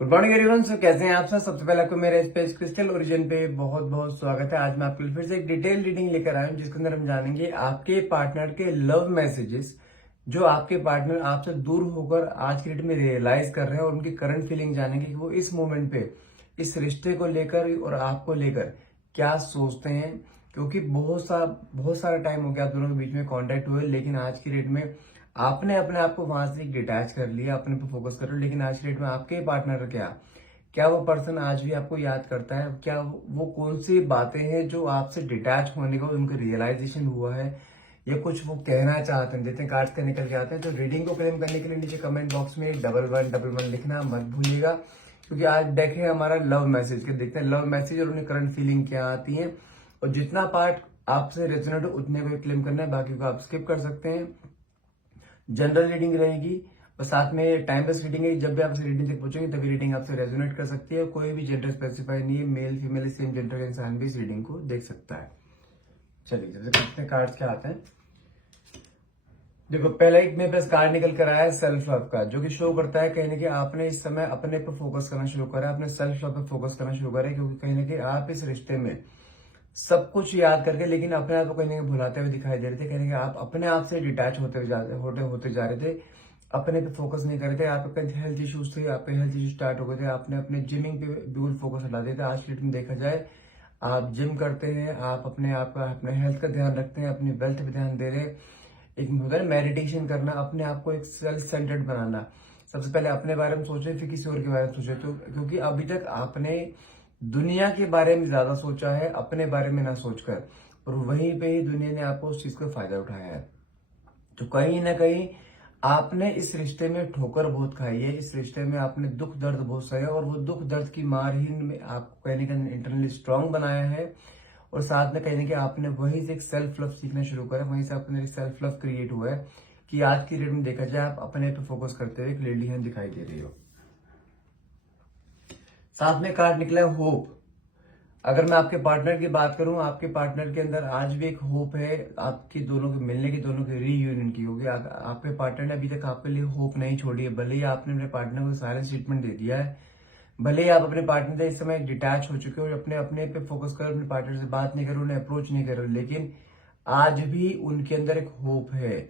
Good morning everyone. सो कैसे हैं आप सब। सबसे पहले आपको मेरे स्पेस क्रिस्टल ओरिजिन पे बहुत बहुत स्वागत है। आज मैं आपके लिए फिर से एक डिटेल रीडिंग लेकर आया हूं जिसके अंदर हम जानेंगे आपके पार्टनर के लव मैसेजेस जो आपके पार्टनर आपसे दूर होकर आज की डेट में रियलाइज कर रहे हैं, और उनकी करंट फीलिंग जानेंगे कि वो इस मोमेंट पे इस रिश्ते को लेकर और आपको लेकर क्या सोचते हैं। क्योंकि बहुत सारा टाइम हो गया आप दोनों के बीच में कॉन्टेक्ट हुए, लेकिन आज की डेट में आपने अपने आप को वहां से डिटैच कर लिया, अपने पे फोकस कर रहे हो। लेकिन आज की डेट में आपके पार्टनर क्या क्या वो पर्सन आज भी आपको याद करता है? क्या वो कौन सी बातें हैं जो आपसे डिटैच होने का उनको रियलाइजेशन हुआ है, या कुछ वो कहना चाहते हैं? देते हैं कार्ड्स का निकल के आते हैं। तो रीडिंग को क्लेम करने के लिए नीचे कमेंट बॉक्स में 1111 लिखना मत भूलिएगा, क्योंकि आज देखें हमारा लव मैसेज के देखते हैं लव मैसेज और उन्हें करंट फीलिंग क्या आती है। और जितना पार्ट आपसे रेजोनेट हो उतने को क्लेम करना है, बाकी को आप स्किप कर सकते हैं। जनरल रीडिंग रहेगी और साथ में टाइम बेस्ड रीडिंग है। जब भी आप रीडिंग तक पहुंचेंगे तभी रीडिंग आपसे रेजोनेट कर सकती है। कोई भी जेंडर स्पेसिफाई नहीं है, मेल फीमेल सेम जेंडर का इंसान भी इस रीडिंग को देख सकता है। चलिए जैसे कितने कार्ड्स क्या आते हैं। देखो पहला एक मेरे पास कार्ड निकल कर आया है सेल्फ लव का, जो कि शो करता है कहीं ना कहीं आपने इस समय अपने पर फोकस करना शुरू करा है, अपने सेल्फ लव पर फोकस करना शुरू करा है। क्योंकि कहीं ना कहीं आप इस रिश्ते में सब कुछ याद करके लेकिन अपने आप को कहीं ना कहीं भुलाते हुए दिखाई दे रहे थे। कहीं ना कहीं आप अपने आप से डिटैच होते जा रहे थे, अपने पे फोकस नहीं कर रहे थे। आपके हेल्थ इश्यूज थे, आपके हेल्थ इश्यूज स्टार्ट हो गए थे, आपने अपने जिमिंग पे बिल्कुल फोकस हटा दिया था। आज की डेट में देखा जाए आप जिम करते हैं, आप अपने हेल्थ का ध्यान रखते हैं, अपनी वेल्थ पे ध्यान दे रहे हैं। एक होता है मेडिटेशन करना, अपने आप को एक सेल्फ सेंटर्ड बनाना। सबसे पहले अपने बारे में सोचे फिर किसी और के बारे में सोचे। तो क्योंकि अभी तक आपने दुनिया के बारे में ज्यादा सोचा है अपने बारे में ना सोचकर, और वहीं पे ही दुनिया ने आपको उस चीज का फायदा उठाया है। तो कहीं ना कहीं आपने इस रिश्ते में ठोकर बहुत खाई है, इस रिश्ते में आपने दुख दर्द बहुत सहे, और वो दुख दर्द की मार ही में आपको कहीं ना कहीं इंटरनली स्ट्रांग बनाया है। और साथ में कहीं ना कहीं आपने वहीं से एक सेल्फ लव सीखना शुरू करा, वहीं से अपने एक सेल्फ लव क्रिएट हुआ है कि आज की डेट में देखा जाए आप अपने पे फोकस करते हुए एक लेडी हैं दिखाई दे रही हो। साथ में कार्ड निकला है होप। अगर मैं आपके पार्टनर की बात करूं, आपके पार्टनर के अंदर आज भी एक होप है आपकी दोनों के मिलने की, दोनों की रीयूनियन की होगी। आपके पार्टनर ने अभी तक आपके लिए होप नहीं छोड़ी है। भले ही आपने अपने पार्टनर को साइलेंट ट्रीटमेंट दे दिया है, भले ही आप अपने पार्टनर से इस समय डिटैच हो चुके हो, अपने अपने पे फोकस करो, अपने पार्टनर से बात नहीं करो, उन्हें अप्रोच नहीं करो, लेकिन आज भी उनके अंदर एक होप है।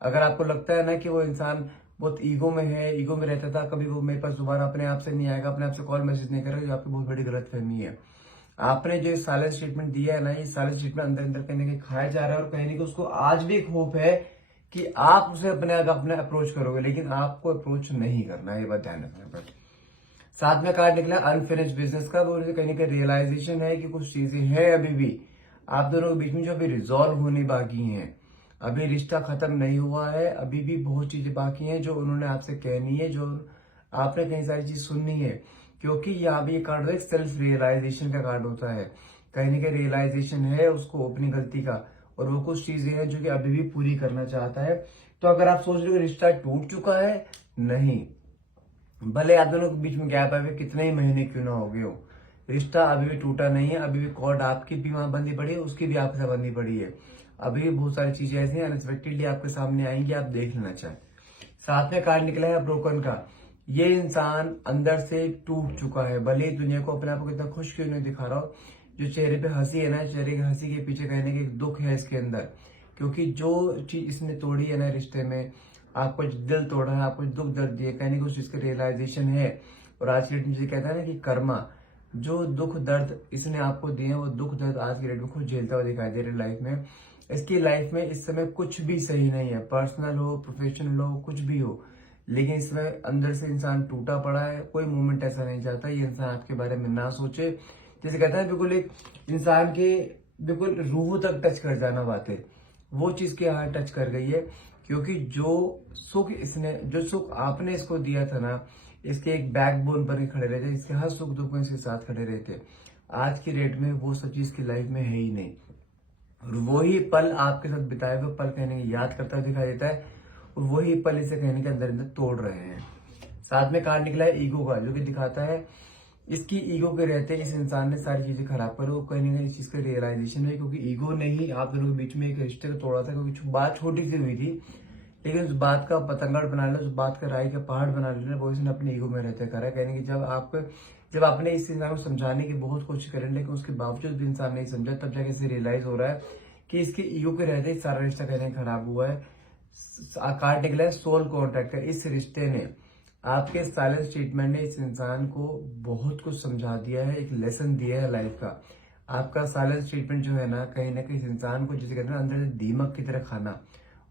अगर आपको लगता है ना कि वो इंसान बहुत ईगो में है, ईगो में रहता था, कभी वो मेरे पास दोबारा अपने आप से नहीं आएगा, अपने आप से कॉल मैसेज नहीं करेगा, ये आपकी बहुत बड़ी गलतफहमी है। आपने जो साइलेंस ट्रीटमेंट दिया है ना, ये साइलेंस ट्रीटमेंट अंदर अंदर कहीं ना कहीं खाया जा रहा है, और कहीं ना कहीं उसको आज भी एक होप है कि आप उसे अपने अप्रोच करोगे, लेकिन आपको अप्रोच नहीं करना है, ये बात ध्यान रखना पड़ेगा। साथ में कार्ड निकला अनफिनिश्ड बिजनेस का, वो कहीं ना कहीं रियलाइजेशन है कि कुछ चीजें हैं अभी भी आप दोनों के बीच में जो अभी रिजॉल्व होनी बाकी हैं। अभी रिश्ता खत्म नहीं हुआ है, अभी भी बहुत चीजें बाकी हैं जो उन्होंने आपसे कहनी है, जो आपने कई सारी चीज सुननी है। क्योंकि यहाँ भी ये कार्ड एक सेल्फ रियलाइजेशन का कार्ड होता है, कहीं ना कहीं रियलाइजेशन है उसको अपनी गलती का, और वो कुछ चीजें हैं जो कि अभी भी पूरी करना चाहता है। तो अगर आप सोच रहे हो रिश्ता टूट चुका है, नहीं, भले आप दोनों के बीच में गैप है कितने ही महीने क्यों ना हो गए हो, रिश्ता अभी भी टूटा नहीं है। अभी भी कॉर्ड आपकी भी वहां बंदी पड़ी है, उसकी भी आपके साथ बंदी पड़ी है। अभी भी बहुत सारी चीजें ऐसी अनएक्सपेक्टेडली आपके सामने आएंगी, आप देख लेना चाहें। साथ में कार्ड निकला है ब्रोकन का। ये इंसान अंदर से टूट चुका है, भले ही दुनिया को अपने आप को कितना खुश क्यों नहीं दिखा रहा हो। जो चेहरे पे हंसी है ना, चेहरे की हंसी के पीछे कहने के एक दुख है इसके अंदर। क्योंकि जो चीज इसने तोड़ी है ना रिश्ते में, आपको दिल तोड़ा है, आपको दुख दर्द दिया, कहने को उस चीज का रियलाइजेशन है। और आज की डेट में जिसे कहता है ना कि कर्मा, जो दुख दर्द इसने आपको दिए हैं, वो दुख दर्द आज की डेट में खुद झेलता हुआ दिखाई दे रहा है लाइफ में। इसकी लाइफ में इस समय कुछ भी सही नहीं है, पर्सनल हो प्रोफेशनल हो कुछ भी हो, लेकिन इसमें अंदर से इंसान टूटा पड़ा है। कोई मोमेंट ऐसा नहीं चाहता ये इंसान आपके बारे में ना सोचे। जैसे कहता है बिल्कुल एक इंसान के बिल्कुल रूह तक टच कर जाना बातें, वो चीज के यहाँ टच कर गई है। क्योंकि जो सुख आपने इसको दिया था ना, इसके एक बैकबोन पर ही खड़े रहते, इसके हर सुख दुख में इसके साथ खड़े रहते। आज की डेट में वो सब चीज की लाइफ में है ही नहीं, और वही पल आपके साथ बिताए हुए पल कहने की याद करता दिखाई देता है, और वही पल इसे कहने के अंदर अंदर तोड़ रहे हैं। साथ में कार्ड निकला है ईगो का, जो कि दिखाता है इसकी ईगो के रहते इस इंसान ने सारी चीजें खराब करो, कहीं ना कहीं इस चीज का रियलाइजेशन है। क्योंकि ईगो ने ही आप दोनों के बीच में एक रिश्ते को तोड़ा था, क्योंकि बात छोटी सी हुई थी, लेकिन उस बात का पतंगड़ बना लेना, उस बात का राई का पहाड़ बना लेना, वो इसने अपने ईगो में रहते करा है। कहने की जब आपने इस इंसान को समझाने की बहुत कोशिश करी, लेकिन उसके बावजूद भी इंसान नहीं समझा, तब जाके इसे रियलाइज हो रहा है कि इसके ईगो के रहते ही सारा रिश्ता कहने खराब हुआ है। कार्ड निकला है सोल कॉन्ट्रैक्ट का। इस रिश्ते ने, आपके साइलेंस ट्रीटमेंट ने इस इंसान को बहुत कुछ समझा दिया है, एक लेसन दिया है लाइफ का। आपका साइलेंस ट्रीटमेंट जो है ना कहीं इस इंसान को, जिसे कहते हैं अंदर से दीमक की तरह खाना,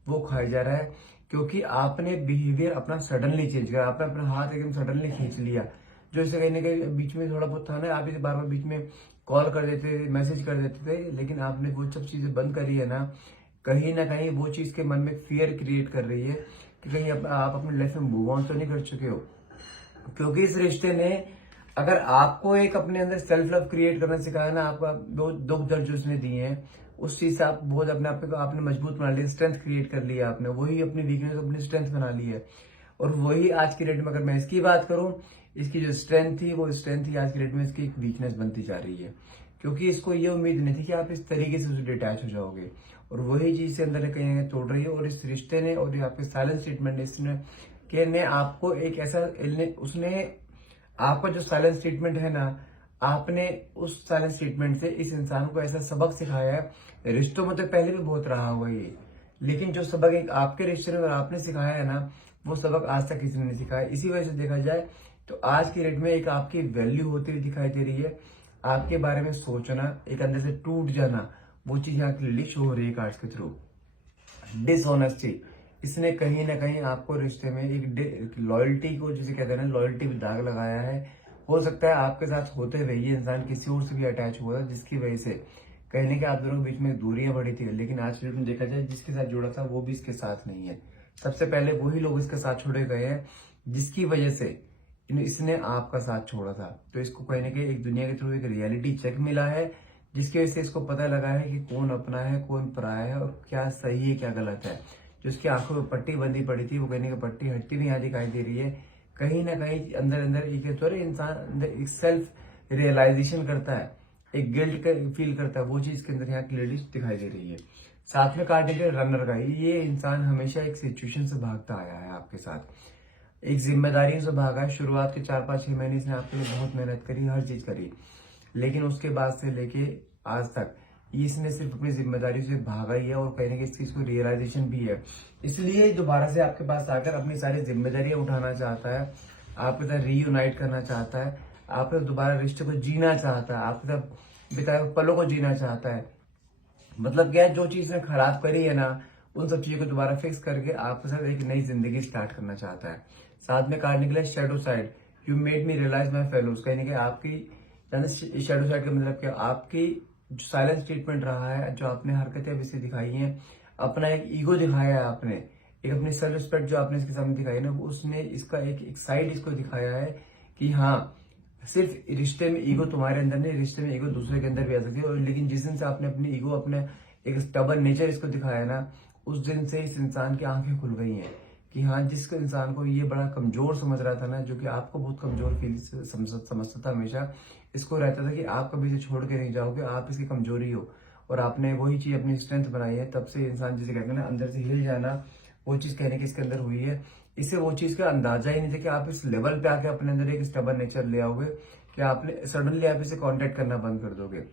वो खाया जा रहा है। क्योंकि आपने बिहेवियर अपना सडनली चेंज करा, आपने अपना हाथ एकदम सडनली खींच लिया। जो इसे कहीं ना कहीं बीच में थोड़ा बहुत था ना, आप इसे बार बार बीच में कॉल कर देते थे, मैसेज कर देते थे, लेकिन आपने वो सब चीजें बंद करी है ना कहीं वो चीज के मन में फियर क्रिएट कर रही है कि कहीं आप अपने लाइफ में मूव ऑन तो नहीं कर चुके हो। क्योंकि इस रिश्ते ने अगर आपको एक अपने अंदर सेल्फ लव क्रिएट करना सिखाया ना, आपका दो दुख दर्द जो उसने दिए हैं, उस चीज से आप बहुत अपने आप को आपने मजबूत बना लिया, स्ट्रेंथ क्रिएट कर लिया आपने, वही अपनी वीकनेस को अपनी स्ट्रेंथ बना ली है। और वही आज की डेट में अगर मैं इसकी बात करूं, इसकी जो स्ट्रेंथ थी वो स्ट्रेंथ ही आज की डेट में इसकी एक वीकनेस बनती जा रही है। क्योंकि इसको ये उम्मीद नहीं थी कि आप इस तरीके से उससे डिटैच हो जाओगे, और वही चीज से अंदर कहीं तोड़ रही है। और इस रिश्ते ने और आपके साइलेंस ट्रीटमेंट ने आपको एक ऐसा उसने आपका जो साइलेंस ट्रीटमेंट है ना, आपने उस साइलेंस ट्रीटमेंट से इस इंसान को ऐसा सबक सिखाया है। रिश्तों में तो पहले भी बहुत रहा हुआ ये, लेकिन जो सबक एक आपके रिश्ते में आपने सिखाया है ना, वो सबक आज तक किसी ने नहीं सिखाया। इसी वजह से देखा जाए तो आज की डेट में एक आपकी वैल्यू होती हुई दिखाई दे रही है। आपके बारे में सोचना, एक अंदर से टूट जाना, वो चीज यहाँ क्लियरली शो हो रही है कार्ड्स के थ्रू। डिसऑनेस्टी, इसने कहीं ना कहीं आपको रिश्ते में एक लॉयल्टी को, जिसे कहते हैं ना, लॉयल्टी पे दाग लगाया है। हो सकता है आपके साथ होते हुए ये इंसान किसी और से भी अटैच हुआ था, जिसकी वजह से कहीं ना कहीं आप दोनों के बीच में दूरियां बढ़ी थी। लेकिन आज की डेट में देखा जाए, जिसके साथ जुड़ा था वो भी इसके साथ नहीं है। सबसे पहले वही लोग इसके साथ छोड़े गए हैं जिसकी वजह से इसने आपका साथ छोड़ा था। तो इसको कहीं ना कहीं एक दुनिया के थ्रू एक रियलिटी चेक मिला है, जिसकी वजह से इसको पता लगा है कि कौन अपना है कौन पराया है, और क्या सही है क्या गलत है। जो उसकी आंखों में पट्टी बंधी पड़ी थी, वो कहने की पट्टी हट्टी भी यहाँ दिखाई दे रही है। कहीं ना कहीं अंदर अंदर एक तो इंसान अंदर एक सेल्फ रियलाइजेशन करता है, एक गिल्ट फील करता है, वो चीज के अंदर यहाँ क्लियरली दिखाई दे रही है। साथ में कार्ड के रनर का, ये इंसान हमेशा एक सिचुएशन से भागता आया है आपके साथ, एक जिम्मेदारी से भागा है। शुरुआत के 4-5-6 महीने इसने आपके लिए बहुत मेहनत करी, हर चीज करी, लेकिन उसके बाद से लेके आज तक इसने सिर्फ अपनी जिम्मेदारी से भागा ही है। और कहीं ना कहीं इस चीज को रियलाइजेशन भी है, इसलिए दोबारा से आपके पास आकर अपनी सारी जिम्मेदारियां उठाना चाहता है, आपके साथ रीयूनाइट करना चाहता है, आपके दोबारा रिश्ते को जीना चाहता है, आपके साथ बिताए हुए पलों को जीना चाहता है। मतलब क्या है, जो चीज ने खराब करी है ना, उन सब चीजों को दोबारा फिक्स करके आपके साथ एक नई जिंदगी स्टार्ट करना चाहता है। साथ में कार्ड निकला shadow side, you made me realise my fellows. कहीं ना कहीं आपकी शैडो साइड का मतलब क्या, आपकी जो साइलेंस ट्रीटमेंट रहा है, जो आपने हरकतें अभी से दिखाई हैं, अपना एक ईगो दिखाया है आपने, एक अपनी सेल्फ रिस्पेक्ट जो आपने इसके सामने दिखाई ना, उसने इसका एक साइड इसको दिखाया है कि हाँ, सिर्फ रिश्ते में ईगो तुम्हारे अंदर नहीं, रिश्ते में ईगो दूसरे के अंदर भी आ सकती है। और लेकिन जिस दिन से आपने अपनी ईगो, अपने एक स्टबर्न नेचर इसको दिखाया ना, उस दिन से इस इंसान की आंखें खुल गई हैं कि हाँ, जिस इंसान को ये बड़ा कमजोर समझ रहा था ना, जो कि आपको बहुत कमजोर फील समझता था हमेशा, इसको रहता था कि आप कभी इसे छोड़ के नहीं जाओगे, आप इसकी कमजोरी हो, और आपने वही चीज अपनी स्ट्रेंथ बनाई है। तब से इंसान, जिसे कहते हैं ना, अंदर से हिल जाना, वो चीज कहने की इसके अंदर हुई है। इसे वो चीज का अंदाजा ही नहीं था कि आप इस लेवल पे आके अपने अंदर एक स्टबर्न नेचर ले आओगे, कि आपने सडनली आप इसे कांटेक्ट करना बंद कर दोगे।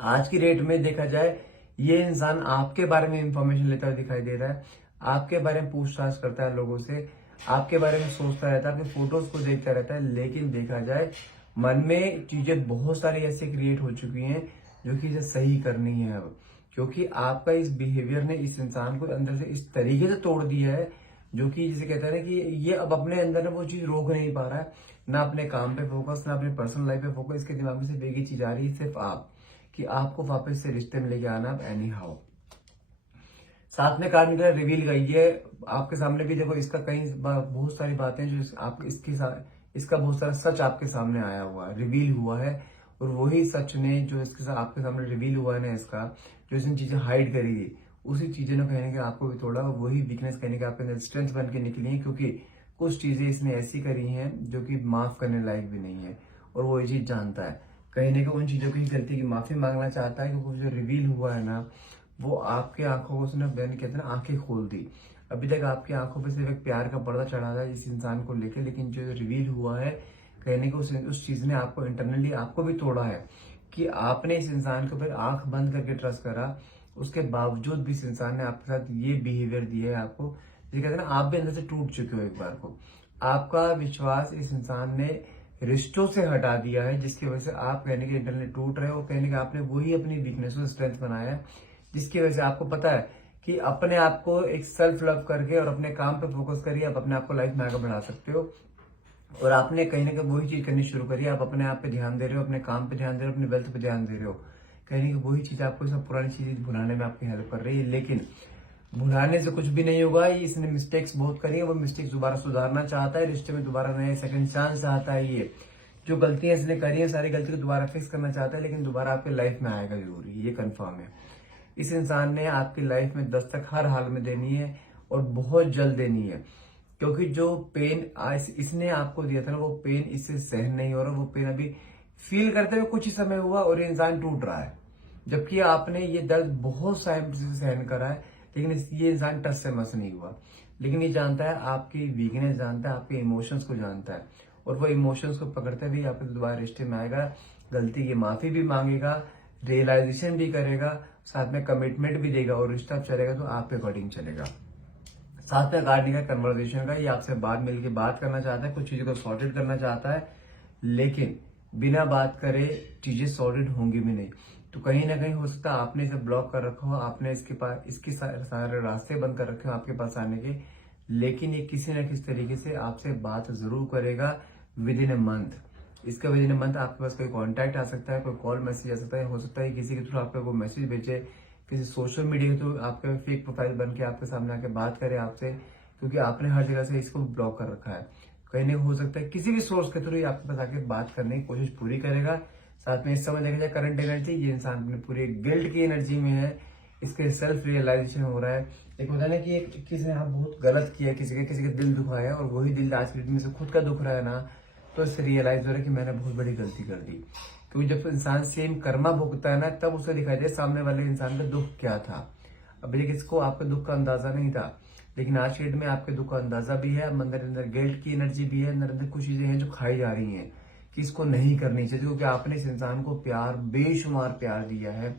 आज की डेट में देखा जाए, ये इंसान आपके बारे में इंफॉर्मेशन लेता हुआ दिखाई दे रहा है, आपके बारे में पूछताछ करता है लोगों से, आपके बारे में सोचता रहता है, आपके फोटोज को देखता रहता है। लेकिन देखा जाए, मन में चीजें बहुत सारी ऐसे क्रिएट हो चुकी हैं जो कि इसे सही करनी है अब, क्योंकि आपका इस बिहेवियर ने इस इंसान को अंदर से इस तरीके से तोड़ दिया है, जो कि जिसे कहता है कि ये अब अपने अंदर ना वो चीज रोक नहीं पा रहा है, ना अपने काम पे फोकस, ना अपने पर्सनल लाइफ पे फोकस। इसके दिमाग में सिर्फ एक ही चीज आ रही है, सिर्फ आप, कि आपको वापस से रिश्ते में लेके आना अब एनी हाउ। साथ में कार्ड निकला रिवील का, ये आपके सामने भी देखो, इसका बहुत सारी बातें जो आप इसके साथ, इसका बहुत सारा सच आपके सामने आया हुआ है, रिवील हुआ है। और वही सच ने जो इसके साथ आपके सामने रिवील हुआ है ना, इसका जो इसने चीजें हाइड करी थी, उसी चीजें ने कहने के आपको भी थोड़ा वही वीकनेस कहने के आपके अंदर स्ट्रेंथ बन के निकली है। क्योंकि कुछ चीजें इसने ऐसी करी हैं जो कि माफ करने लायक भी नहीं है, और वो ये चीज जानता है। कहीं ना कहीं उन चीजों की गलती की माफी मांगना चाहता है, क्योंकि जो रिवील हुआ है ना, वो आपके आंखों को उसने कहते हैं ना, आंखें खोल दी। अभी तक आपकी आंखों पे सिर्फ एक प्यार का पर्दा चढ़ा था इस इंसान को लेकर, लेकिन जो रिवील हुआ है कहने को उस चीज ने आपको इंटरनली आपको भी तोड़ा है कि आपने इस इंसान के ऊपर आंख बंद करके ट्रस्ट करा, उसके बावजूद भी इस इंसान ने आपके साथ ये बिहेवियर दिया है आपको। ये कहते हैं ना, आप भी अंदर से टूट चुके हो एक बार को, आपका विश्वास इस इंसान ने रिश्तों से हटा दिया है, जिसकी वजह से आप कहने के इंटरनली टूट रहे हो। कहने के आपने वही अपनी वीकनेस को स्ट्रेंथ बनाया है, जिसकी वजह से आपको पता है कि अपने आप को एक सेल्फ लव करके और अपने काम पे फोकस करिए, आप अपने आप को लाइफ में आगे बढ़ा सकते हो। और आपने कहीं ना कहीं वही चीज करनी शुरू करी, आप अपने आप पे ध्यान दे रहे हो, अपने काम पे ध्यान दे रहे हो, अपने वेल्थ पे ध्यान दे रहे हो। कहीं ना वही चीज आपको सब पुरानी चीजें भुलाने में आपकी हेल्प कर रही है, लेकिन भुलाने से कुछ भी नहीं होगा। इसने मिस्टेक्स बहुत करी है, वो मिस्टेक्स दोबारा सुधारना चाहता है, रिश्ते में दोबारा नए सेकंड चांस चाहता है। ये जो गलतियां इसने करी है सारी गलती को दोबारा फिक्स करना चाहता है, लेकिन दोबारा आपके लाइफ में आएगा जरूर, ये कंफर्म है। इस इंसान ने आपकी लाइफ में दस्तक हर हाल में देनी है और बहुत जल्द देनी है, क्योंकि जो पेन इसने आपको दिया था ना, वो पेन इससे सहन नहीं हो रहा। वो पेन अभी फील करते हुए कुछ ही समय हुआ और ये इंसान टूट रहा है, जबकि आपने ये दर्द बहुत टाइम से सहन करा है, लेकिन ये इंसान टस से मस नहीं हुआ। लेकिन ये जानता है आपकी वीकनेस, जानता है आपके इमोशंस को जानता है, और वो इमोशंस को पकड़ते हुए आपके दोबारा रिश्ते में आएगा, गलती की माफी भी मांगेगा, रियलाइजेशन भी करेगा, साथ में कमिटमेंट भी देगा, और रिश्ता चलेगा तो आपके अकॉर्डिंग चलेगा। साथ में गार्डनिंग का कन्वर्सेशन का, ये आपसे बात मिलकर बात करना चाहता है, कुछ चीजों को सॉर्टेड करना चाहता है, लेकिन बिना बात करे चीजें सॉर्टेड होंगी भी नहीं। तो कहीं ना कहीं हो सकता है आपने इसे ब्लॉक कर रखा हो, आपने इसके सारे रास्ते बंद कर रखे हो आपके पास आने के, लेकिन ये किसी न किसी तरीके से आपसे बात जरूर करेगा विद इन ए मंथ। इसका विद इन ए मंथ आपके पास कोई कॉन्टैक्ट आ सकता है, कोई कॉल मैसेज आ सकता है, हो सकता है किसी के थ्रू आपको कोई मैसेज भेजे, किसी सोशल मीडिया के थ्रू आपका फेक प्रोफाइल बन के आपके सामने आके बात करे आपसे, क्योंकि आपने हर जगह से इसको ब्लॉक कर रखा है। कहीं ना हो सकता है किसी भी सोर्स के थ्रू ये आपके पास आके बात करने की कोशिश पूरी करेगा। साथ में इस समय देखा जाए करंट एनर्जी, ये इंसान अपने पूरे गिल्ट की एनर्जी में है, इसके सेल्फ रियलाइजेशन हो रहा है। एक होता है ना कि किसी ने आप बहुत गलत किया, किसी का दिल दुखाया, और वही दिल आज की डेट में से खुद का दुख रहा है ना, तो इससे रियलाइज हो रहा है कि मैंने बहुत बड़ी गलती कर दी। क्योंकि जब इंसान सेम कर्मा भुगतता है ना, तब उसे दिखाई दे सामने वाले इंसान का दुख क्या था। अभी किसको आपके दुख का अंदाजा नहीं था, लेकिन आज की डेट में आपके दुख का अंदाजा भी है, अंदर अंदर गिल्ट की एनर्जी भी है, अंदर अंदर कुछ चीजें हैं जो खाई जा रही हैं कि इसको नहीं करनी चाहिए, क्योंकि आपने इस इंसान को प्यार, बेशुमार प्यार दिया है,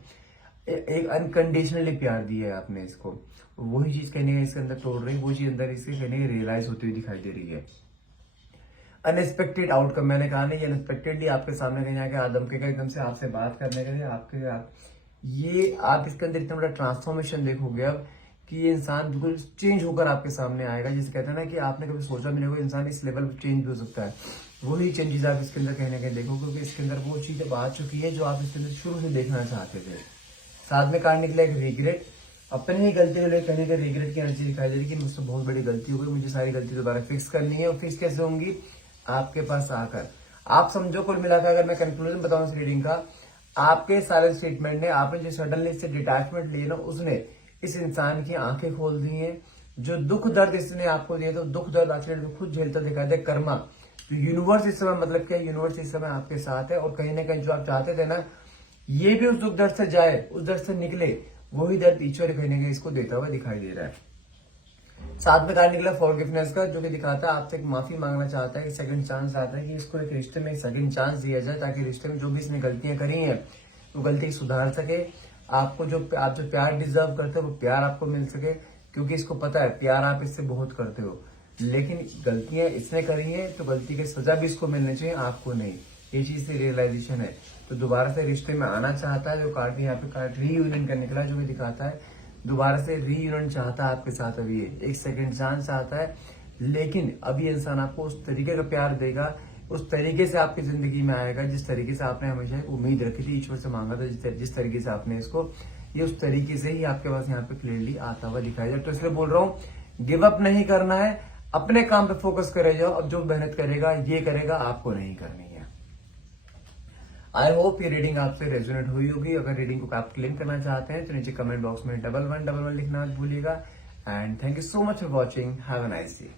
एक अनकंडीशनली प्यार दिया है आपने इसको। वही चीज कहने का इसके अंदर तोड़ रही है, वो चीज अंदर इसके कहने रियलाइज होती हुई दिखाई दे रही है। अनएक्सपेक्टेड आउटकम, मैंने कहा नहीं, अनएक्सपेक्टेडली आपके सामने कहीं आके आदम के एकदम से आपसे बात करने के लिए आप इसके अंदर इतना बड़ा ट्रांसफॉर्मेशन देखोगे अब कि ये इंसान बिल्कुल चेंज होकर आपके सामने आएगा। जिसे कहते हैं ना कि आपने कभी सोचा भी नहीं होगा इंसान इस लेवल पर चेंज हो सकता है, वही चेंजेस आप इसके अंदर कहीं ना कहीं देखो, क्योंकि इसके अंदर वो चीज अब आ चुकी है जो आप इसके अंदर शुरू से देखना चाहते थे। साथ में काटने के लिए एक रिग्रेट, अपनी ही गलती को लेकर कहीं ना रिग्रेट की एनर्जी दिखाई दे रही है कि मुझसे बहुत बड़ी गलती हो गई, मुझे सारी गलती दोबारा फिक्स करनी है। और फिक्स कैसे होंगी, आपके पास आकर। आप समझो कुल मिलाकर अगर मैं कंक्लूजन बताऊं इस रीडिंग का, आपके सारे स्टेटमेंट ने, आपने जो सडनली इससे डिटैचमेंट ली ना, उसने इस इंसान की आंखें खोल दी हैं। जो दुख दर्द इसने आपको दिया, तो दुख दर्द आज खुद झेलता दिखाई दे। कर्मा, तो यूनिवर्स इस समय, मतलब क्या, यूनिवर्स इस समय आपके साथ है, और कहीं ना कहीं जो आप चाहते थे ना, ये भी उस दुख दर्द से जाए, उस दर्द से निकले, वही दर्द ईश्वर कहीं ना कहीं इसको देता हुआ दिखाई दे रहा है। साथ में कार्ड निकला फॉरगिवनेस का, जो कि दिखाता है आपसे एक माफी मांगना चाहता है, एक सेकंड चांस आता है कि इसको एक रिश्ते में एक सेकंड चांस दिया जाए, ताकि रिश्ते में जो भी इसने गलतियां करी हैं वो गलती सुधार सके। आपको आप जो प्यार डिजर्व करते हो वो प्यार आपको मिल सके, क्योंकि इसको पता है प्यार आप इससे बहुत करते हो, लेकिन गलतियां इसने करी है तो गलती की सजा भी इसको मिलनी चाहिए, आपको नहीं। ये चीज से रियलाइजेशन है, तो दोबारा से रिश्ते में आना चाहता है। जो कार्ड भी यहाँ पे कार्ड रीयूनियन का निकला, जो भी दिखाता है दोबारा से रीयूनियन चाहता है आपके साथ। अभी एक सेकंड चांस चाहता है, लेकिन अभी इंसान आपको उस तरीके का प्यार देगा, उस तरीके से आपकी जिंदगी में आएगा जिस तरीके से आपने हमेशा उम्मीद रखी थी, ईश्वर से मांगा था, जिस तरीके से आपने इसको, ये उस तरीके से ही आपके पास यहाँ पे क्लियरली आता हुआ दिखाई जाए। तो इसलिए बोल रहा हूँ, गिव अप नहीं करना है, अपने काम पे फोकस करे जाओ। अब जो मेहनत करेगा ये करेगा, आपको नहीं करनी है। आई होप ये रीडिंग आपसे रेजोनेट हुई होगी। अगर रीडिंग को आप क्लेम करना चाहते हैं तो नीचे कमेंट बॉक्स में 1111 लिखना मत भूलिएगा। And thank you so much for watching. Have a nice day.